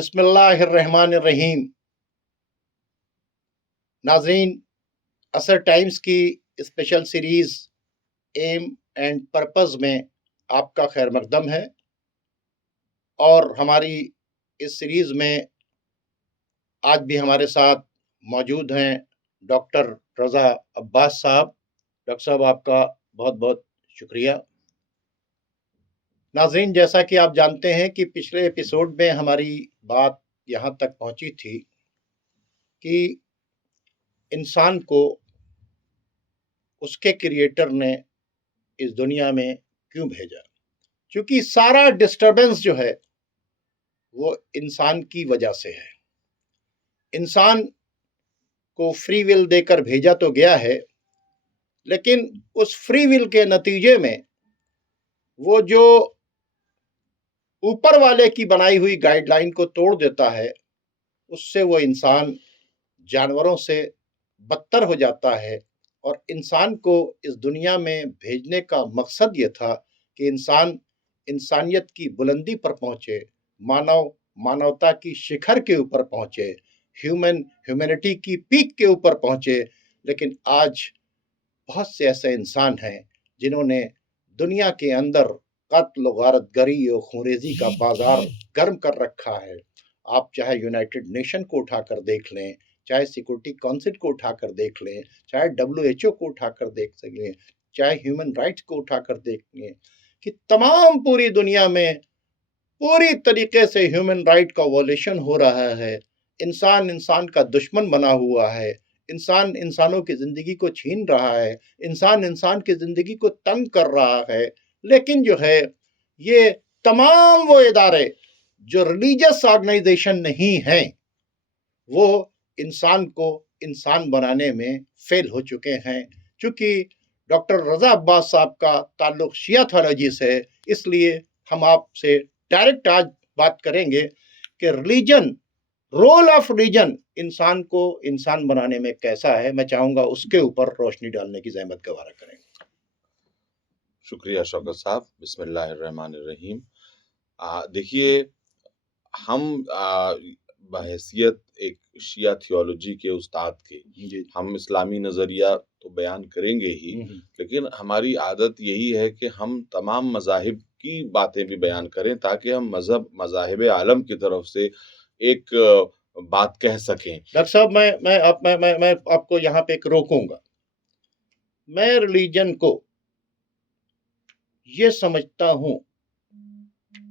बिस्मिल्लाहिर्रहमानिर्रहीम। नाज़रीन, असर टाइम्स की special series aim and purpose में आपका खैर मकदम है। और हमारी इस सीरीज़ में आज भी हमारे साथ मौजूद हैं डॉक्टर रज़ा अब्बास साहब। डॉक्टर साहब, आपका बहुत बहुत शुक्रिया। नाज़रीन, जैसा कि आप जानते हैं कि पिछले एपिसोड में हमारी बात यहाँ तक पहुँची थी कि इंसान को उसके क्रिएटर ने इस दुनिया में क्यों भेजा। क्योंकि सारा डिस्टरबेंस जो है वो इंसान की वजह से है। इंसान को फ्री विल देकर भेजा तो गया है, लेकिन उस फ्री विल के नतीजे में वो जो ऊपर वाले की बनाई हुई गाइडलाइन को तोड़ देता है, उससे वो इंसान जानवरों से बदतर हो जाता है। और इंसान को इस दुनिया में भेजने का मकसद ये था कि इंसान इंसानियत की बुलंदी पर पहुंचे, मानवता की शिखर के ऊपर पहुंचे, ह्यूमैनिटी की पीक के ऊपर पहुंचे। लेकिन आज बहुत से ऐसे इंसान हैं जिन्होंने दुनिया के अंदर कत्ल, गारतगरी और खूंरेजी का बाजार गर्म कर रखा है। आप चाहे यूनाइटेड नेशन को उठाकर देख लें, चाहे सिक्योरिटी काउंसिल को उठाकर देख लें, चाहे WHO को उठाकर देख सकें, चाहे ह्यूमन राइट्स को उठाकर देख लें, कि तमाम पूरी दुनिया में पूरी तरीके से ह्यूमन राइट का वॉल्यूशन हो रहा है। इंसान इंसान का दुश्मन बना हुआ है। इंसान इंसानों की जिंदगी को छीन रहा है। इंसान इंसान की जिंदगी को तंग कर रहा है। लेकिन जो है, ये तमाम वो इदारे जो रिलीजियस ऑर्गेनाइजेशन नहीं हैं, वो इंसान को इंसान बनाने में फेल हो चुके हैं। क्योंकि डॉक्टर रज़ा अब्बास साहब का ताल्लुक शिया थियोलॉजी से है, इसलिए हम आपसे डायरेक्ट आज बात करेंगे कि रिलीजन, रोल ऑफ रिलीजन इंसान को इंसान बनाने में कैसा है। मैं चाहूँगा उसके ऊपर रोशनी डालने की ज़हमत गवारा करें। शुक्रिया शौकत साहब। बिस्मिल्लाहिर्रहमानिर्रहीम। देखिए, हम बहैसियत एक शिया थियोलॉजी के उस्ताद के हम इस्लामी नज़रिया तो बयान करेंगे ही, लेकिन हमारी आदत यही है कि हम तमाम मज़ाहिब की बातें भी बयान करें ताकि हम मज़ाहिब आलम की तरफ से एक बात कह सकें। डॉक्टर साहब, मैं आपको यहाँ पे एक रोकूंगा। मैं रिलीजन को ये समझता हूँ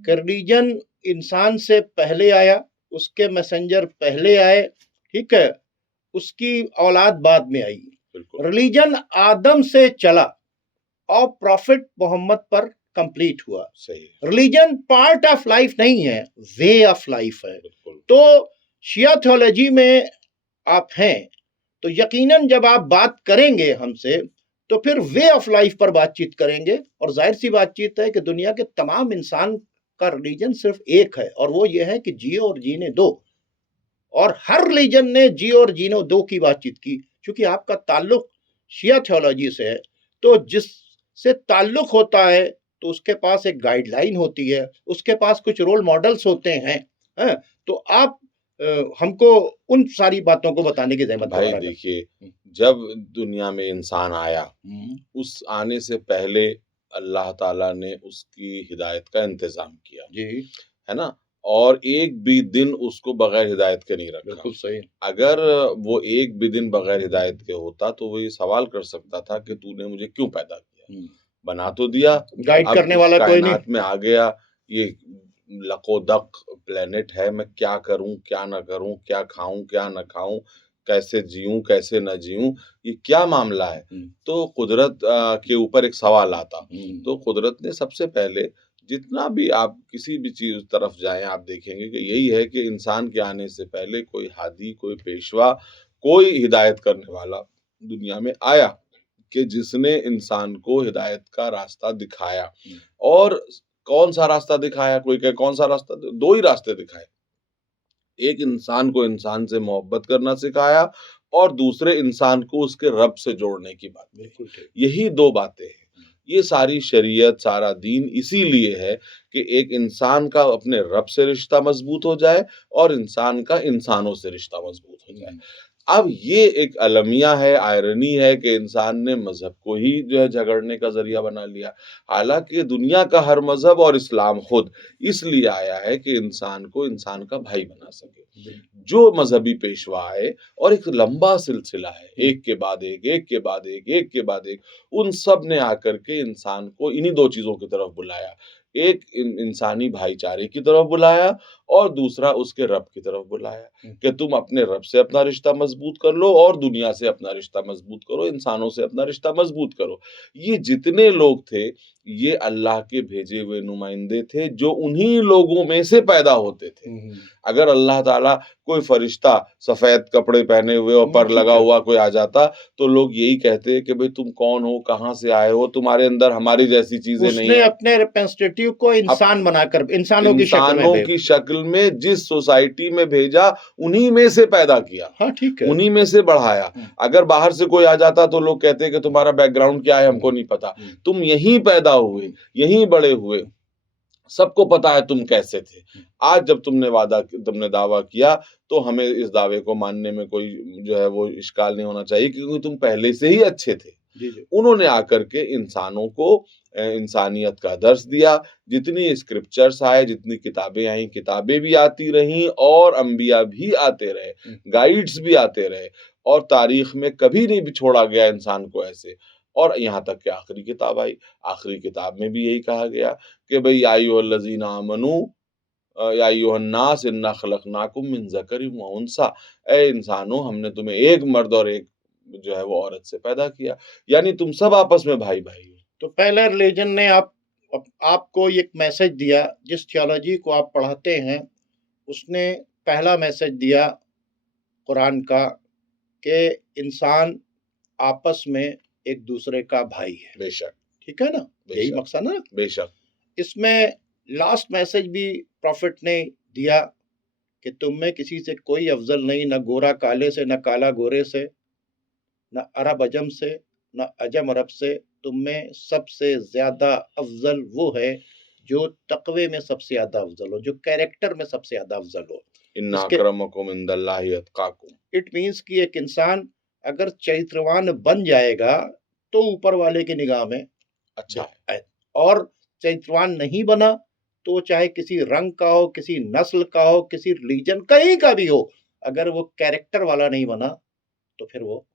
कि रिलीजन इंसान से पहले आया, उसके मैसेंजर पहले आए, ठीक है, उसकी औलाद बाद में आई। रिलीजन आदम से चला और प्रॉफिट मोहम्मद पर कंप्लीट हुआ। सही। रिलीजन पार्ट ऑफ लाइफ नहीं है, वे ऑफ लाइफ है। तो शिया थियोलॉजी में आप हैं तो यकीनन जब आप बात करेंगे हमसे तो फिर वे ऑफ लाइफ पर बातचीत करेंगे। और जाहिर सी बातचीत है कि दुनिया के तमाम इंसान का रिलीजन सिर्फ एक है, और वो ये है कि जियो और जीने दो। और हर रिलीजन ने जियो और जीने दो की बातचीत की। क्योंकि आपका ताल्लुक शिया थियोलॉजी से है, तो जिससे ताल्लुक होता है तो उसके पास एक गाइडलाइन होती है, उसके पास कुछ रोल मॉडल्स होते हैं। तो आप हमको उन सारी बातों को बताने की ज़हमत भाई देखिए, जब दुनिया में इंसान आया, उस आने से पहले अल्लाह ताला ने उसकी हिदायत का इंतजाम किया जी, है ना। और एक भी दिन उसको बगैर हिदायत के नहीं रखा। बिल्कुल सही। अगर वो एक भी दिन बगैर हिदायत के होता तो वो ये सवाल कर सकता था कि तूने मुझे क्यों पैदा किया। बना तो दिया, गाइड करने वाला कोई नहीं में आ गया, ये लकोदक प्लेनेट है, मैं क्या करूं क्या ना करूं, क्या खाऊं क्या ना खाऊं, कैसे जीऊं कैसे न जीऊं, ये क्या मामला है। तो कुदरत के ऊपर एक सवाल आता। तो कुदरत ने सबसे पहले, जितना भी आप किसी भी चीज तरफ जाएं, आप देखेंगे कि यही है कि इंसान के आने से पहले कोई हादी, कोई पेशवा, कोई हिदायत करने वाला दुनिया में आया कि जिसने इंसान को हिदायत का रास्ता दिखाया। और कौन सा रास्ता दिखाया? कोई कहे कौन सा रास्ता? दो ही रास्ते दिखाए। एक इंसान को इंसान से मोहब्बत करना सिखाया और दूसरे इंसान को उसके रब से जोड़ने की बात। बिल्कुल ठीक। यही दो बातें हैं। ये सारी शरीयत, सारा दीन इसीलिए है कि एक इंसान का अपने रब से रिश्ता मजबूत हो जाए और इंसान का इंसानों से रिश्ता मजबूत हो जाए। अब ये एक अलमिया है, आयरनी है कि इंसान ने मज़हब को ही जो है झगड़ने का ज़रिया बना लिया। हालाँकि दुनिया का हर मज़हब और इस्लाम खुद इसलिए आया है कि इंसान को इंसान का भाई बना सके। जो मज़हबी पेशवा आए और एक लंबा सिलसिला है, एक के बाद एक, एक के बाद एक, एक के बाद एक, उन सब ने आकर के इंसान को इन्हीं 2 चीज़ों की तरफ बुलाया। एक इंसानी भाईचारे की तरफ बुलाया और दूसरा उसके रब की तरफ बुलाया कि तुम अपने रब से अपना रिश्ता मजबूत कर लो और दुनिया से अपना रिश्ता मजबूत करो, इंसानों से अपना रिश्ता मजबूत करो। ये जितने लोग थे, ये अल्लाह के भेजे हुए नुमाइंदे थे जो उन्हीं लोगों में से पैदा होते थे। अगर अल्लाह ताला कोई फरिश्ता सफेद कपड़े पहने हुए और पर लगा हुआ कोई आ जाता, तो लोग यही कहते कि भाई तुम कौन हो, कहाँ से आए हो, तुम्हारे अंदर हमारी जैसी चीजें नहीं उसने है। अपने रिप्रेजेंटेटिव को इंसान बनाकर इंसानों की शक्ल में इंसानों की शक्ल में जिस सोसाइटी में भेजा, उन्हीं में से पैदा किया, हाँ ठीक है, उन्हीं में से बढ़ाया। अगर बाहर से कोई आ जाता तो लोग कहते कि तुम्हारा बैकग्राउंड क्या है, हमको नहीं पता। तुम यहीं पैदा हुए, यहीं बड़े हुए, सबको पता है तुम कैसे थे। आज जब तुमने दावा किया, तो हमें इस दावे को मानने में कोई जो है वो इश्काल नहीं होना चाहिए, क्योंकि तुम पहले से ही अच्छे थे। जी, जी। उन्होंने आकर के इंसानों को इंसानियत का दर्स दिया। जितनी स्क्रिप्चर्स आए, जितनी किताबें आई, किताबें भी आती रहीं और अंबिया भी आते रहे, गाइड्स भी आते रहे, और तारीख में कभी नहीं भी छोड़ा गया इंसान को ऐसे। और यहाँ तक कि आखिरी किताब आई, आखिरी किताब में भी यही कहा गया कि भई या अय्युहल्लज़ीना आमनू या अय्युहन्नास इन्ना खलक़नाकुम मिन ज़करिन व उन्सा, ए इंसानों, हमने तुम्हें एक मर्द और एक जो है वो औरत से पैदा किया, यानी तुम सब आपस में भाई-भाई हो। तो पहले रिलीजन ने आपको एक मैसेज दिया, जिस थियोलॉजी को आप पढ़ाते हैं, उसने पहला मैसेज दिया कुरान का कि इंसान आपस में एक दूसरे का भाई है। बेशक, ठीक है ना? यही बेशक, मकसद है ना? बेशक। इसमें लास्ट मैसेज भी प्रॉफिट ने दिया कि तुम में किसी से कोई अफजल नहीं, न गोरा काले से, न काला गोरे से, न अरब अजम से, न अजम अरब से। तुम में सबसे ज्यादा अफजल वो है जो तकवे में सबसे ज्यादा अफजल हो, जो कैरेक्टर में सबसे ज्यादा अफजल हो। इन्ना इसके अक्रमकुम इंदल्लाहि अत्काकुम। इट मीन्स कि एक इंसान अगर चरित्रवान बन जाएगा तो ऊपर वाले की निगाह में अच्छा है, और चरित्रवान नहीं बना तो चाहे किसी रंग का हो, किसी नस्ल का हो, किसी रिलीजन कहीं का भी हो, अगर वो कैरेक्टर वाला नहीं बना तो फिर वो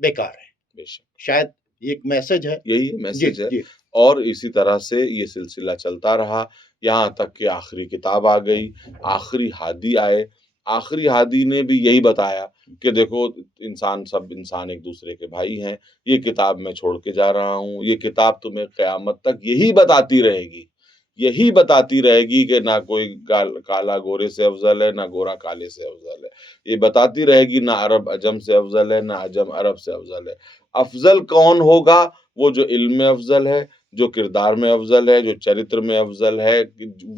बेकार है। बेशक, शायद ये एक मैसेज है। यही जी, मैसेज है। जी। और इसी तरह से ये सिलसिला चलता रहा, यहाँ तक कि आखिरी किताब आ गई, आखिरी हादी आए। आखिरी हादी ने भी यही बताया कि देखो, सब इंसान एक दूसरे के भाई हैं। ये किताब मैं छोड़ के जा रहा हूँ, ये किताब तुम्हें क़यामत तक यही बताती रहेगी, यही बताती रहेगी कि ना कोई काला गोरे से अफ़ज़ल है, ना गोरा काले से अफ़ज़ल है। ये बताती रहेगी ना अरब अजम से अफ़ज़ल है, ना अजम अरब से अफ़ज़ल है। अफ़ज़ल कौन होगा? वो जो इल्म में अफ़ज़ल है, जो किरदार में अफ़ज़ल है, जो चरित्र में अफ़ज़ल है,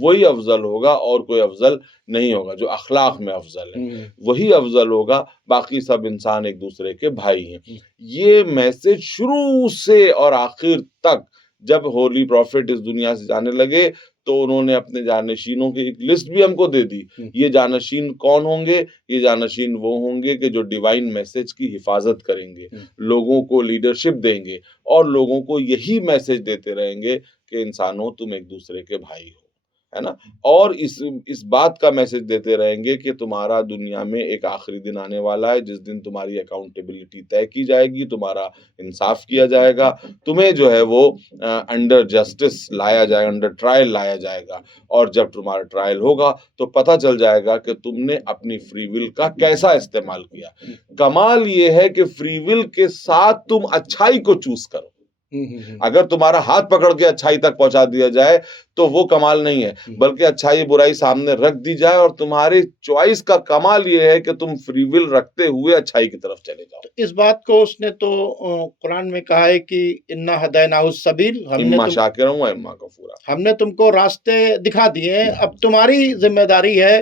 वही अफ़ज़ल होगा, और कोई अफ़ज़ल नहीं होगा। जो अख़लाक़ में अफ़ज़ल है, वही अफ़ज़ल होगा, बाकी सब इंसान एक दूसरे के भाई हैं। ये मैसेज शुरू से और आखिर तक, जब होली प्रॉफिट इस दुनिया से जाने लगे, तो उन्होंने अपने जानशीनों की एक लिस्ट भी हमको दे दी। ये जानशीन कौन होंगे? ये जानशीन वो होंगे कि जो डिवाइन मैसेज की हिफाजत करेंगे, लोगों को लीडरशिप देंगे और लोगों को यही मैसेज देते रहेंगे कि इंसानों, तुम एक दूसरे के भाई हो, है ना? और इस बात का मैसेज देते रहेंगे कि तुम्हारा दुनिया में एक आखिरी दिन आने वाला है, जिस दिन तुम्हारी अकाउंटेबिलिटी तय की जाएगी, तुम्हारा इंसाफ किया जाएगा, तुम्हें जो है वो अंडर जस्टिस लाया जाएगा, अंडर ट्रायल लाया जाएगा, और जब तुम्हारा ट्रायल होगा तो पता चल जाएगा कि तुमने अपनी फ्री विल का कैसा इस्तेमाल किया। कमाल ये है कि फ्री विल के साथ तुम अच्छाई को चूज करो। अगर तुम्हारा हाथ पकड़ के अच्छाई तक पहुंचा दिया जाए तो वो कमाल नहीं है, बल्कि अच्छाई बुराई सामने रख दी जाए और तुम्हारी चॉइस का कमाल ये है कि तुम फ्री विल रखते हुए अच्छाई की तरफ चले जाओ। इस बात को उसने तो कुरान में कहा है कि इन्ना हदैनाहु सबील, इम्मा शाकिरा व इम्मा कफूरा, हमने तुमको रास्ते दिखा दिए हैं, अब तुम्हारी जिम्मेदारी है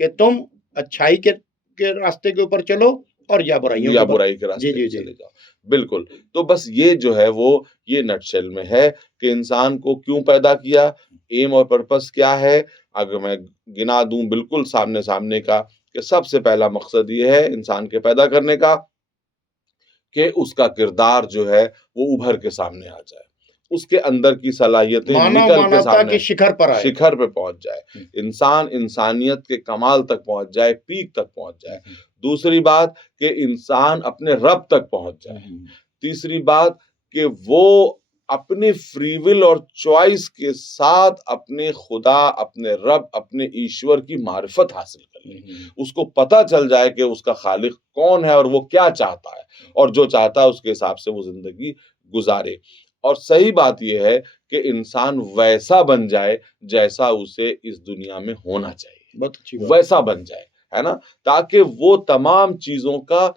कि तुम अच्छाई के रास्ते के ऊपर चलो और या बुराइयों या के बुराई के जी रास्ते जी पे जी चले जाओ। बिल्कुल, तो बस ये जो है वो ये नटशेल में है कि इंसान को क्यों पैदा किया, एम और पर्पस क्या है। अगर मैं गिना दूं बिल्कुल सामने सामने का, कि सबसे पहला मकसद ये है इंसान के पैदा करने का कि उसका किरदार जो है वो उभर के सामने आ जाए, उसके अंदर की सलाहियतें मानव निकल के मानवता की सामने शिखर पर आए। शिखर पे पहुंच जाए, इंसान इंसानियत के कमाल तक पहुंच जाए, पीक तक पहुंच जाए। दूसरी बात कि इंसान अपने रब तक पहुंच जाए। तीसरी बात कि वो अपने फ्री विल और चॉइस के साथ अपने खुदा, अपने रब, अपने ईश्वर की मारिफत हासिल कर ले, उसको पता चल जाए कि उसका खालिक कौन है और वो क्या चाहता है, और जो चाहता है उसके हिसाब से वो जिंदगी गुजारे। और सही बात यह है कि इंसान वैसा बन जाए जैसा उसे इस दुनिया में होना चाहिए, बहुत अच्छी बात। वैसा बन जाए, है ना, ताकि वो तमाम चीजों का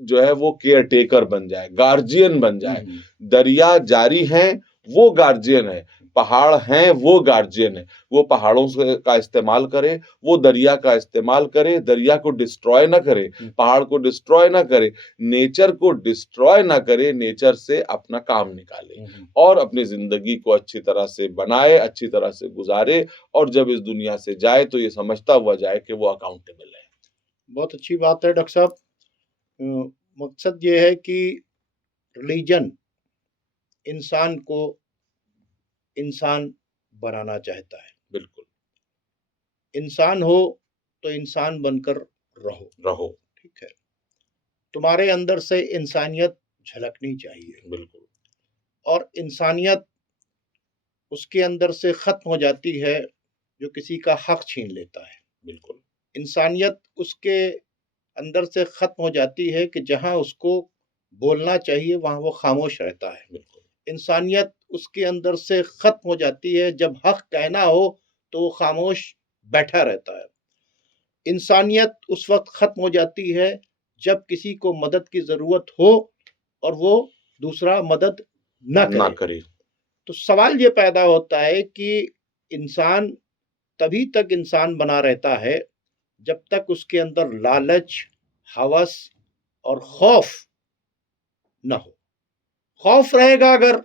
जो है वो केयर टेकर बन जाए, गार्जियन बन जाए। दरिया जारी हैं, वो गार्जियन है, पहाड़ हैं, वो गार्जियन है। वो पहाड़ों से का इस्तेमाल करे, वो दरिया का इस्तेमाल करे, दरिया को डिस्ट्रॉय ना करे, पहाड़ को डिस्ट्रॉय ना करे, नेचर को डिस्ट्रॉय ना करे, नेचर से अपना काम निकाले और अपनी जिंदगी को अच्छी तरह से बनाए, अच्छी तरह से गुजारे, और जब इस दुनिया से जाए तो ये समझता हुआ जाए कि वो अकाउंटेबल है। बहुत अच्छी बात है डॉक्टर साहब। मकसद ये है कि रिलीजन इंसान को इंसान बनाना चाहता है। बिल्कुल, इंसान हो तो इंसान बनकर रहो। रहो। ठीक है, तुम्हारे अंदर से इंसानियत झलकनी चाहिए। बिल्कुल, और इंसानियत उसके अंदर से खत्म हो जाती है जो किसी का हक छीन लेता है। बिल्कुल, इंसानियत उसके अंदर से खत्म हो जाती है कि जहां उसको बोलना चाहिए वहां वो खामोश रहता है। बिल्कुल, इंसानियत उसके अंदर से खत्म हो जाती है जब हक कहना हो तो वो खामोश बैठा रहता है। इंसानियत उस वक्त खत्म हो जाती है जब किसी को मदद की जरूरत हो और वो दूसरा मदद न ना करे। करे। तो सवाल ये पैदा होता है कि इंसान तभी तक इंसान बना रहता है जब तक उसके अंदर लालच, हवस और खौफ न हो। खौफ रहेगा अगर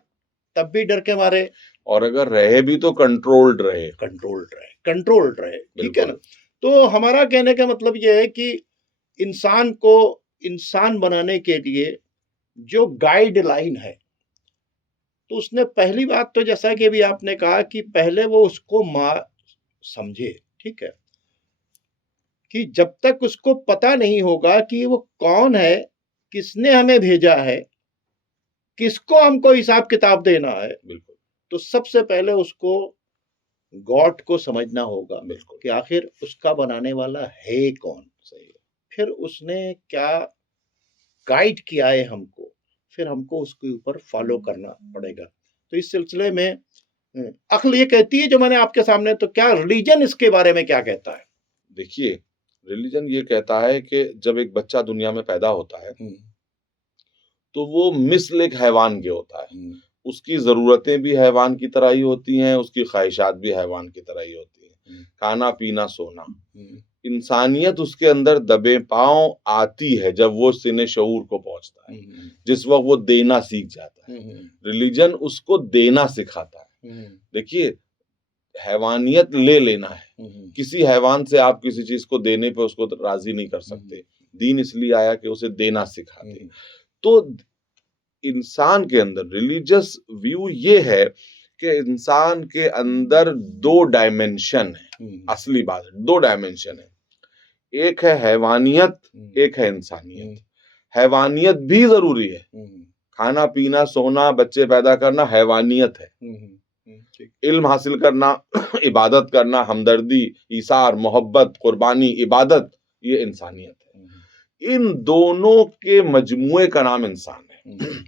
तब भी डर के मारे, और अगर रहे भी तो कंट्रोल्ड रहे। कंट्रोल्ड रहे, ठीक है ना। बिल्कुल, तो हमारा कहने का मतलब यह है कि इंसान को इंसान बनाने के लिए जो गाइडलाइन है, तो उसने पहली बात तो जैसा कि अभी आपने कहा कि पहले वो उसको मां समझे। ठीक है, कि जब तक उसको पता नहीं होगा कि वो कौन है, किसने हमें भेजा है, किसको हमको हिसाब किताब देना है, बिल्कुल, तो सबसे पहले उसको गॉड को समझना होगा बिल्कुल, कि आखिर उसका बनाने वाला है कौन। सही है। फिर उसने क्या गाइड किया है हमको, फिर हमको उसके ऊपर फॉलो करना पड़ेगा। तो इस सिलसिले में अक्ल ये कहती है जो मैंने आपके सामने, तो क्या रिलीजन इसके बारे में क्या कहता है? देखिए, रिलीजन ये कहता है कि जब एक बच्चा दुनिया में पैदा होता है, तो वो मिस्ल एक हैवान के होता है। उसकी ज़रूरतें भी हैवान की तरह ही होती हैं, उसकी ख्वाहिशात भी हैवान की तरह ही होती हैं। खाना, पीना, सोना। इंसानियत उसके अंदर दबे पाँव आती है जब वो सिने-शऊर को पहुँचता है, जिस वक़्त वो देना सीख जाता है। रिलीजन उसको देना सिखाता है। देखिए, हैवानियत ले लेना है। किसी हैवान से आप किसी चीज़ को देने पे उसको राज़ी नहीं कर सकते। दीन इसलिए आया कि उसे देना सिखा दे। तो इंसान के अंदर रिलीजियस व्यू ये है कि इंसान के अंदर 2 डायमेंशन है। असली बात है, 2 डायमेंशन है। एक है हैवानियत, एक है इंसानियत। हैवानियत भी ज़रूरी है। खाना, पीना, सोना, बच्चे पैदा करना हैवानियत है। इल्म हासिल करना, इबादत करना, हमदर्दी, ईसार, मोहब्बत, कुर्बानी, इबादत, ये इंसानियत है। इन दोनों के मजमूए का नाम इंसान है।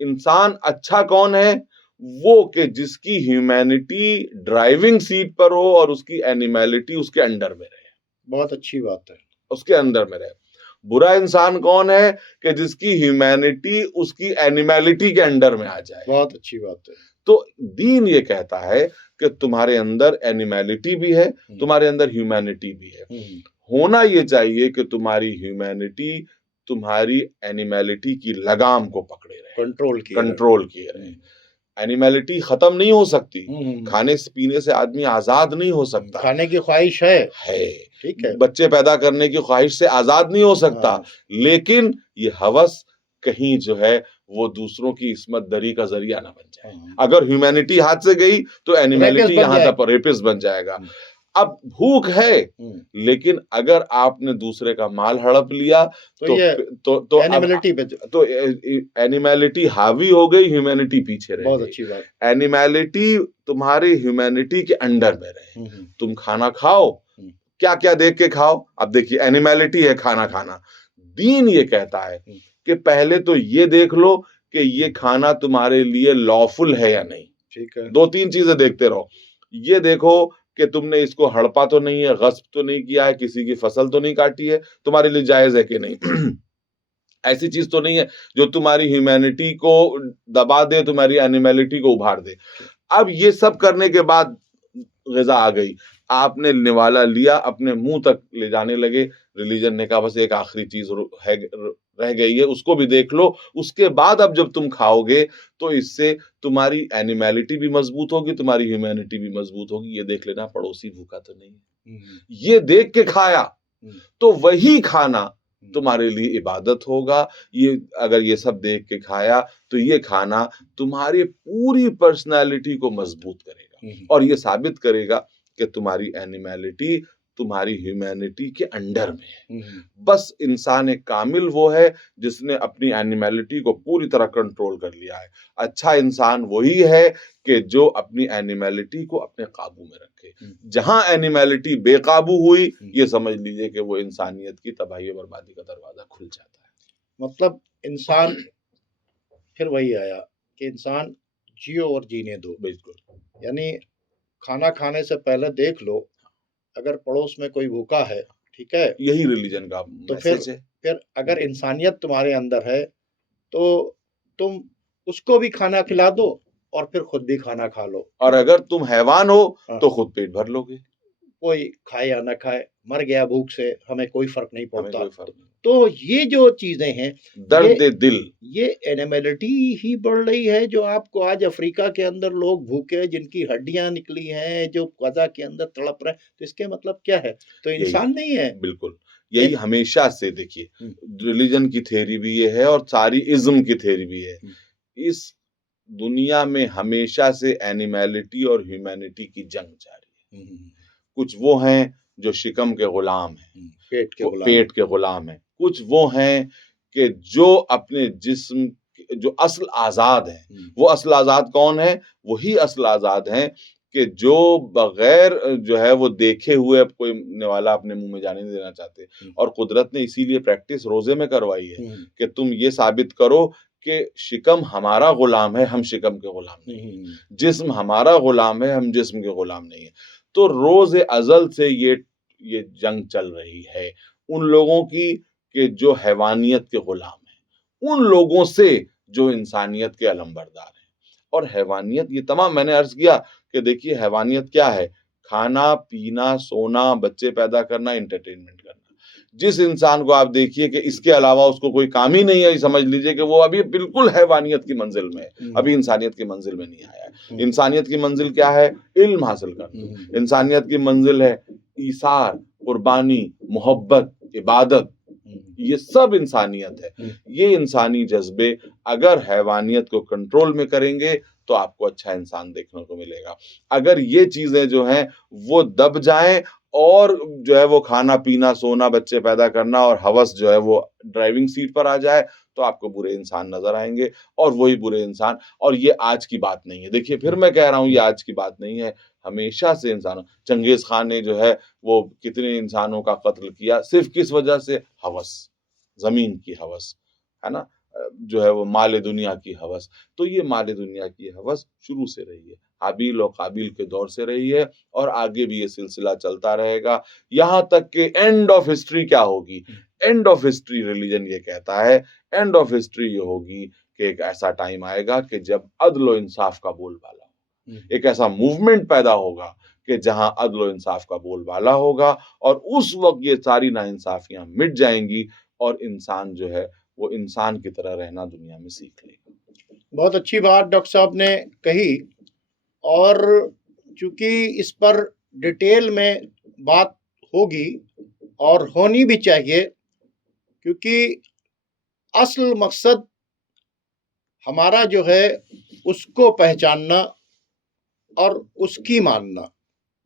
इंसान अच्छा कौन है? वो कि जिसकी ह्यूमैनिटी ड्राइविंग सीट पर हो और उसकी एनिमैलिटी उसके अंडर में रहे। बहुत अच्छी बात है। उसके अंदर में रहे। बुरा इंसान कौन है? कि जिसकी ह्यूमैनिटी उसकी एनिमैलिटी के अंडर में आ जाए। बहुत अच्छी बात है। तो दीन ये कहता है कि तुम्हारे अंदर एनिमैलिटी भी है, तुम्हारे अंदर ह्यूमैनिटी भी है। होना ये चाहिए कि तुम्हारी ह्यूमैनिटी तुम्हारी एनिमैलिटी की लगाम को पकड़े रहे, कंट्रोल किए रहे। एनिमैलिटी खत्म नहीं हो सकती, रहे। खाने से पीने से आदमी आजाद नहीं हो सकता, खाने की ख्वाहिश है, ठीक है, बच्चे पैदा करने की ख्वाहिश से आजाद नहीं हो सकता, लेकिन ये हवस कहीं जो है वो दूसरों की इस्मत दरी का जरिया ना बन जाए। अगर ह्यूमैनिटी हाथ से गई तो एनिमैलिटी यहाँ तक रेपिस्ट बन जाएगा। अब भूख है, लेकिन अगर आपने दूसरे का माल हड़प लिया तो एनिमैलिटी पे तो एनिमैलिटी हावी हो गई, ह्यूमैनिटी पीछे रह गई। बहुत अच्छी बात। एनिमैलिटी तुम्हारी ह्यूमैनिटी के अंडर में रहे। तुम खाना खाओ, क्या क्या देख के खाओ। अब देखिए एनिमैलिटी है खाना खाना, दीन ये कहता है कि पहले तो ये देख लो कि ये खाना तुम्हारे लिए लॉफुल है या नहीं। ठीक है, 2-3 चीजें देखते रहो। ये देखो कि तुमने इसको हड़पा तो नहीं है, गस्प तो नहीं किया है, किसी की फसल तो नहीं काटी है, तुम्हारे लिए जायज है कि नहीं। ऐसी चीज तो नहीं है जो तुम्हारी ह्यूमैनिटी को दबा दे, तुम्हारी एनिमैलिटी को उभार दे। अब ये सब करने के बाद ग़िज़ा आ गई, आपने निवाला लिया, अपने मुंह तक ले जाने लगे। रिलीजन ने कहा बस एक आखिरी चीज रह गई है, उसको भी देख लो। उसके बाद अब जब तुम खाओगे तो इससे तुम्हारी एनिमैलिटी भी मजबूत होगी, तुम्हारी ह्यूमैनिटी भी मजबूत होगी। ये देख लेना पड़ोसी भूखा तो नहीं है। ये देख के खाया तो वही खाना तुम्हारे लिए इबादत होगा। ये अगर ये सब देख के खाया तो ये खाना तुम्हारी पूरी पर्सनालिटी को मजबूत करेगा और ये साबित करेगा कि तुम्हारी एनिमैलिटी तुम्हारी ह्यूमैनिटी के अंडर में है। बस इंसान कामिल वो है जिसने अपनी एनिमैलिटी को पूरी तरह कंट्रोल कर लिया है। अच्छा इंसान वही है कि जो अपनी एनिमैलिटी को अपने काबू में रखे। जहां एनिमैलिटी बेकाबू हुई, ये समझ लीजिए कि वो इंसानियत की तबाही बर्बादी का दरवाजा खुल जाता है। मतलब इंसान फिर वही आया कि इंसान जियो और जीने दो। बिल्कुल, यानी खाना खाने से पहले देख लो अगर पड़ोस में कोई भूखा है, ठीक है, यही रिलीजन का तो मैसेज है। फिर अगर इंसानियत तुम्हारे अंदर है तो तुम उसको भी खाना खिला दो और फिर खुद भी खाना खा लो। और अगर तुम हैवान हो तो खुद पेट भर लोगे। कोई खाए या ना खाए, मर गया भूख से, हमें कोई फर्क नहीं पड़ता। कोई फर्क नहीं। तो ये जो चीजें हैं, दर्द दिल, ये एनिमैलिटी ही बढ़ रही है। जो आपको आज अफ्रीका के अंदर लोग भूखे जिनकी हड्डियां निकली हैं, जो गजा के अंदर तड़प रहे हैं, तो इसके मतलब क्या है? तो इंसान नहीं है। बिल्कुल, यही हमेशा से देखिए रिलीजन की थ्योरी भी ये है और सारी इज्म की थ्योरी भी है। इस दुनिया में हमेशा से एनिमैलिटी और ह्यूमैनिटी की जंग जारी है। कुछ वो हैं जो शिकम के गुलाम हैं, पेट के गुलाम हैं। कुछ वो हैं कि जो अपने जिस्म जो असल आजाद हैं। वो असल आजाद कौन है? वही असल आजाद हैं कि जो बगैर जो है वो देखे हुए अब कोई निवाला अपने मुंह में जाने नहीं देना चाहते। और कुदरत ने इसीलिए प्रैक्टिस रोजे में करवाई है कि तुम ये साबित करो कि शिकम हमारा गुलाम है, हम शिकम के गुलाम नहीं। जिस्म हमारा गुलाम है, हम जिस्म के गुलाम नहीं है। तो रोज अजल से ये जंग चल रही है उन लोगों की कि जो हैवानियत के गुलाम हैं, उन लोगों से जो इंसानियत के अलंबरदार हैं। और हैवानियत ये तमाम मैंने अर्ज किया कि देखिए हैवानियत क्या है? खाना पीना, सोना, बच्चे पैदा करना, एंटरटेनमेंट करना। जिस इंसान को आप देखिए कि इसके अलावा उसको कोई काम ही नहीं है, समझ लीजिए कि वो अभी बिल्कुल हैवानियत की मंजिल में है, अभी इंसानियत की मंजिल में नहीं आया है। इंसानियत की मंजिल क्या है? इल्म हासिल करना। इंसानियत की मंजिल है ईसार, कुर्बानी, मोहब्बत, इबादत। ये सब इंसानियत है। ये इंसानी जज्बे अगर हैवानियत को कंट्रोल में करेंगे तो आपको अच्छा इंसान देखने को मिलेगा। अगर ये चीजें जो हैं वो दब जाएं और जो है वो खाना पीना, सोना, बच्चे पैदा करना और हवस जो है वो ड्राइविंग सीट पर आ जाए तो आपको बुरे इंसान नजर आएंगे। और वही बुरे इंसान, और ये आज की बात नहीं है। देखिए फिर मैं कह रहा हूं ये आज की बात नहीं है, हमेशा से इंसान। चंगेज खान ने जो है वो कितने इंसानों का कत्ल किया, सिर्फ किस वजह से? हवस, जमीन की हवस, है ना, जो है वो माले दुनिया की हवस। तो ये माले दुनिया की हवस शुरू से रही है, हाबिल और काबिल के दौर से रही है और आगे भी ये सिलसिला चलता रहेगा। यहाँ तक कि एंड ऑफ हिस्ट्री क्या होगी? एंड ऑफ हिस्ट्री रिलीजन ये कहता है, एंड ऑफ हिस्ट्री ये होगी कि एक ऐसा टाइम आएगा कि जब अदल और इंसाफ का बोलबाला होगा। एक ऐसा मूवमेंट पैदा होगा कि जहां अदल और इंसाफ का बोलबाला होगा और उस वक्त ये सारी नाइंसाफियां मिट जाएंगी और इंसान जो है वो इंसान की तरह रहना दुनिया में सीख लेगा। बहुत अच्छी बात डॉक्टर साहब ने कही, और चूंकि इस पर डिटेल में बात होगी और होनी भी चाहिए, क्योंकि असल मकसद हमारा जो है उसको पहचानना और उसकी मानना,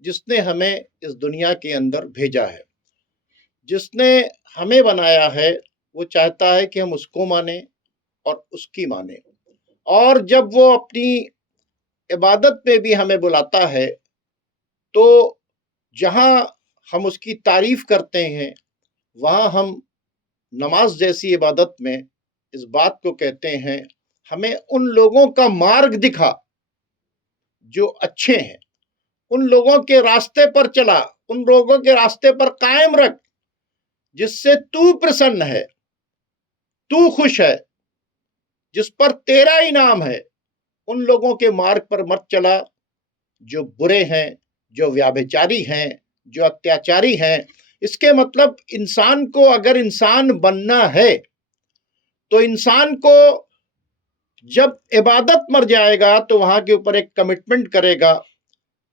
जिसने हमें इस दुनिया के अंदर भेजा है, जिसने हमें बनाया है, वो चाहता है कि हम उसको माने और उसकी माने। और जब वो अपनी इबादत में भी हमें बुलाता है, तो जहाँ हम उसकी तारीफ करते हैं, वहाँ हम नमाज जैसी इबादत में इस बात को कहते हैं, हमें उन लोगों का मार्ग दिखा जो अच्छे हैं, उन लोगों के रास्ते पर चला, उन लोगों के रास्ते पर कायम रख जिससे तू प्रसन्न है, तू खुश है, जिस पर तेरा इनाम है। उन लोगों के मार्ग पर मत चला जो बुरे हैं, जो व्याभिचारी हैं, जो अत्याचारी हैं। इसके मतलब इंसान को अगर इंसान बनना है, तो इंसान को जब इबादत मर जाएगा तो वहां के ऊपर एक कमिटमेंट करेगा,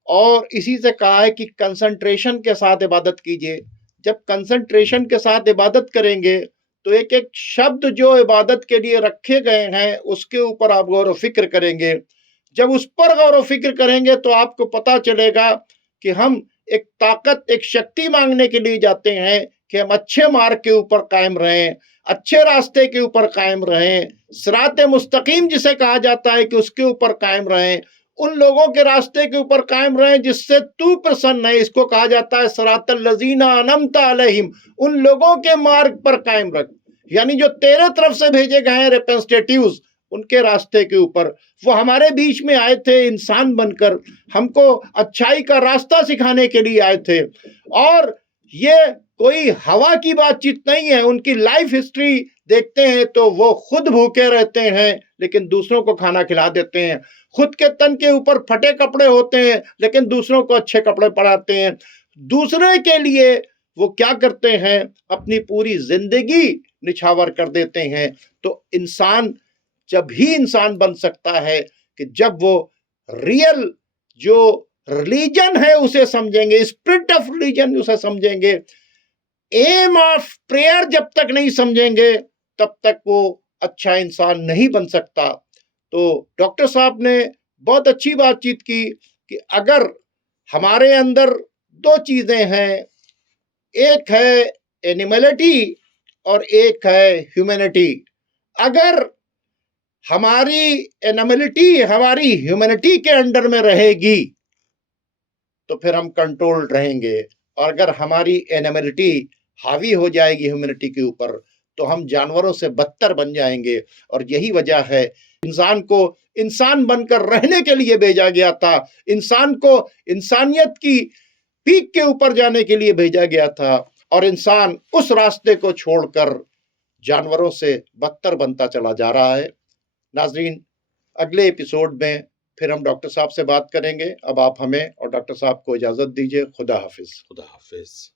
और इसी से कहा है कि कंसंट्रेशन के साथ इबादत कीजिए। जब कंसंट्रेशन के साथ इबादत करेंगे तो एक एक शब्द जो इबादत के लिए रखे गए हैं उसके ऊपर आप गौर व फिक्र करेंगे। जब उस पर गौर व फिक्र करेंगे तो आपको पता चलेगा कि हम एक ताकत, एक शक्ति मांगने के लिए जाते हैं कि हम अच्छे मार्ग के ऊपर कायम रहें, अच्छे रास्ते के ऊपर कायम रहें, सिराते मुस्तकीम जिसे कहा जाता है कि उसके ऊपर कायम रहें, उन लोगों के रास्ते के ऊपर कायम रहें जिससे तू प्रसन्न है। इसको कहा जाता है सिरातल लजीना अनअमता अलैहिम, उन लोगों के मार्ग पर कायम रख, यानी जो तेरे तरफ से भेजे गए हैं रिप्रेजेंटेटिव्स, उनके रास्ते के ऊपर। वो हमारे बीच में आए थे इंसान बनकर, हमको अच्छाई का रास्ता सिखाने के लिए आए थे। और ये कोई हवा की बातचीत नहीं है। उनकी लाइफ हिस्ट्री देखते हैं तो वो खुद भूखे रहते हैं लेकिन दूसरों को खाना खिला देते हैं, खुद के तन के ऊपर फटे कपड़े होते हैं लेकिन दूसरों को अच्छे कपड़े पहनाते हैं। दूसरे के लिए वो क्या करते हैं, अपनी पूरी जिंदगी निछावर कर देते हैं। तो इंसान जब ही इंसान बन सकता है कि जब वो रियल जो रिलीजन है उसे समझेंगे, स्पिरिट ऑफ रिलीजन उसे समझेंगे, एम ऑफ प्रेयर जब तक नहीं समझेंगे तब तक वो अच्छा इंसान नहीं बन सकता। तो डॉक्टर साहब ने बहुत अच्छी बातचीत की कि अगर हमारे अंदर दो चीजें हैं, एक है एनिमलिटी और एक है ह्यूमैनिटी। अगर हमारी एनिमलिटी हमारी ह्यूमैनिटी के अंडर में रहेगी तो फिर हम कंट्रोल रहेंगे, और अगर हमारी एनिमलिटी हावी हो जाएगी ह्यूमैनिटी के ऊपर तो हम जानवरों से बदतर बन जाएंगे। और यही वजह है इंसान को इंसान बनकर रहने के लिए भेजा गया था, इंसान को इंसानियत की पीक के ऊपर जाने के लिए भेजा गया था, और इंसान उस रास्ते को छोड़कर जानवरों से बदतर बनता चला जा रहा है। नाजरीन, अगले एपिसोड में फिर हम डॉक्टर साहब से बात करेंगे। अब आप हमें और डॉक्टर साहब को इजाजत दीजिए। खुदा हाफिज। खुदा हाफिज।